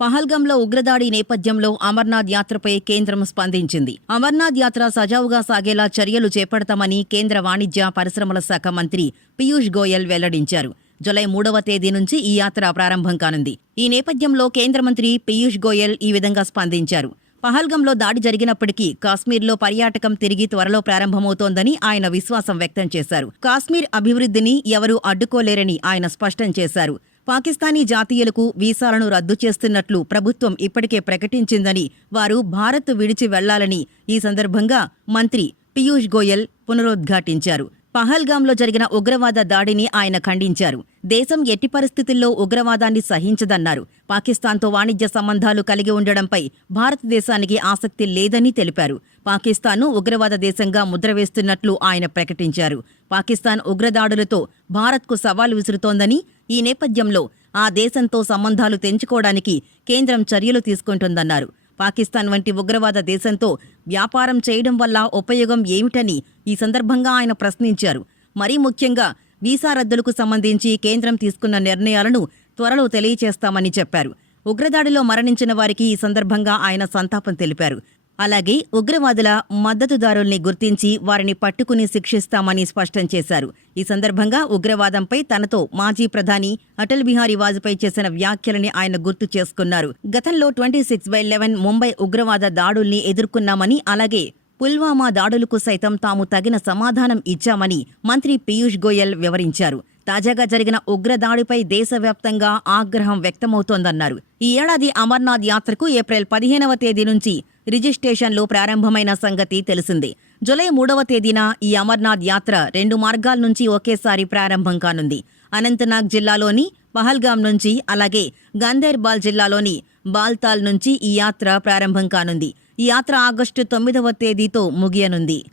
పహల్గంలో ఉగ్రదాడి నేపథ్యంలో అమర్నాథ్ యాత్రపై కేంద్రం స్పందించింది. అమర్నాథ్ యాత్ర సజావుగా సాగేలా చర్యలు చేపడతామని కేంద్ర వాణిజ్య పరిశ్రమల శాఖ మంత్రి పీయూష్ గోయల్ వెల్లడించారు. జులై మూడవ తేదీ నుంచి ఈ యాత్ర ప్రారంభం కానుంది. ఈ నేపథ్యంలో కేంద్ర మంత్రి పీయూష్ గోయల్ ఈ విధంగా స్పందించారు. పహల్గంలో దాడి జరిగినప్పటికీ కాశ్మీర్లో పర్యాటకం తిరిగి త్వరలో ప్రారంభమవుతోందని ఆయన విశ్వాసం వ్యక్తం చేశారు. కాశ్మీర్ అభివృద్ధిని ఎవరూ అడ్డుకోలేరని ఆయన స్పష్టం చేశారు. పాకిస్తానీ జాతీయులకు వీసాలను రద్దు చేస్తున్నట్లు ప్రభుత్వం ఇప్పటికే ప్రకటించిందని వారు భారత్ విడిచి వెళ్ళాలని ఈ సందర్భంగా మంత్రి పీయూష్ గోయల్ పునరుద్ఘాటించారు. పహల్గాంలో జరిగిన ఉగ్రవాద దాడిని ఆయన ఖండించారు. దేశం ఎట్టి పరిస్థితుల్లో ఉగ్రవాదాన్ని సహించదన్నారు. పాకిస్తాన్తో వాణిజ్య సంబంధాలు కలిగి ఉండడంపై భారతదేశానికి ఆసక్తి లేదని తెలిపారు. పాకిస్తాన్ను ఉగ్రవాద దేశంగా ముద్రవేస్తున్నట్లు ఆయన ప్రకటించారు. పాకిస్తాన్ ఉగ్రదాడులతో భారత్కు సవాల్ విసురుతోందని ఈ నేపథ్యంలో ఆ దేశంతో సంబంధాలు తెంచుకోవడానికి కేంద్రం చర్యలు తీసుకుంటుందన్నారు. పాకిస్తాన్ వంటి ఉగ్రవాద దేశంతో వ్యాపారం చేయడం వల్ల ఉపయోగం ఏమిటని ఈ సందర్భంగా ఆయన ప్రశ్నించారు. మరీ ముఖ్యంగా వీసా రద్దులకు సంబంధించి కేంద్రం తీసుకున్న నిర్ణయాలను త్వరలో తెలియచేస్తామని చెప్పారు. ఉగ్రదాడిలో మరణించిన వారికి ఈ సందర్భంగా ఆయన సంతాపం తెలిపారు. అలాగే ఉగ్రవాదుల మద్దతుదారుల్ని గుర్తించి వారిని పట్టుకుని శిక్షిస్తామని స్పష్టం చేశారు. ఈ సందర్భంగా ఉగ్రవాదంపై తనతో మాజీ ప్రధాని అటల్ బిహారీ వాజ్పేయి చేసిన వ్యాఖ్యలని ఆయన గుర్తు చేసుకున్నారు. గతంలో twenty six by eleven Mumbai ఉగ్రవాద దాడుల్ని ఎదుర్కొన్నామని అలాగే పుల్వామా దాడులకు సైతం తాము తగిన సమాధానం ఇచ్చామని మంత్రి పీయూష్ గోయల్ వివరించారు. తాజాగా జరిగిన ఉగ్రదాడిపై దేశవ్యాప్తంగా ఆగ్రహం వ్యక్తమవుతోందన్నారు. ఈ ఏడాది అమర్నాథ్ యాత్రకు ఏప్రిల్ పదిహేనవ తేదీ నుంచి రిజిస్ట్రేషన్లు ప్రారంభమైన సంగతి తెలిసిందే. జులై మూడవ తేదీన ఈ అమర్నాథ్ యాత్ర రెండు మార్గాల నుంచి ఒకేసారి ప్రారంభం కానుంది. అనంతనాగ్ జిల్లాలోని పహల్గాం నుంచి అలాగే గందేర్బాల్ జిల్లాలోని బాల్తాల్ నుంచి ఈ యాత్ర ప్రారంభం కానుంది. ఈ యాత్ర ఆగస్టు తొమ్మిదవ తేదీతో ముగియనుంది.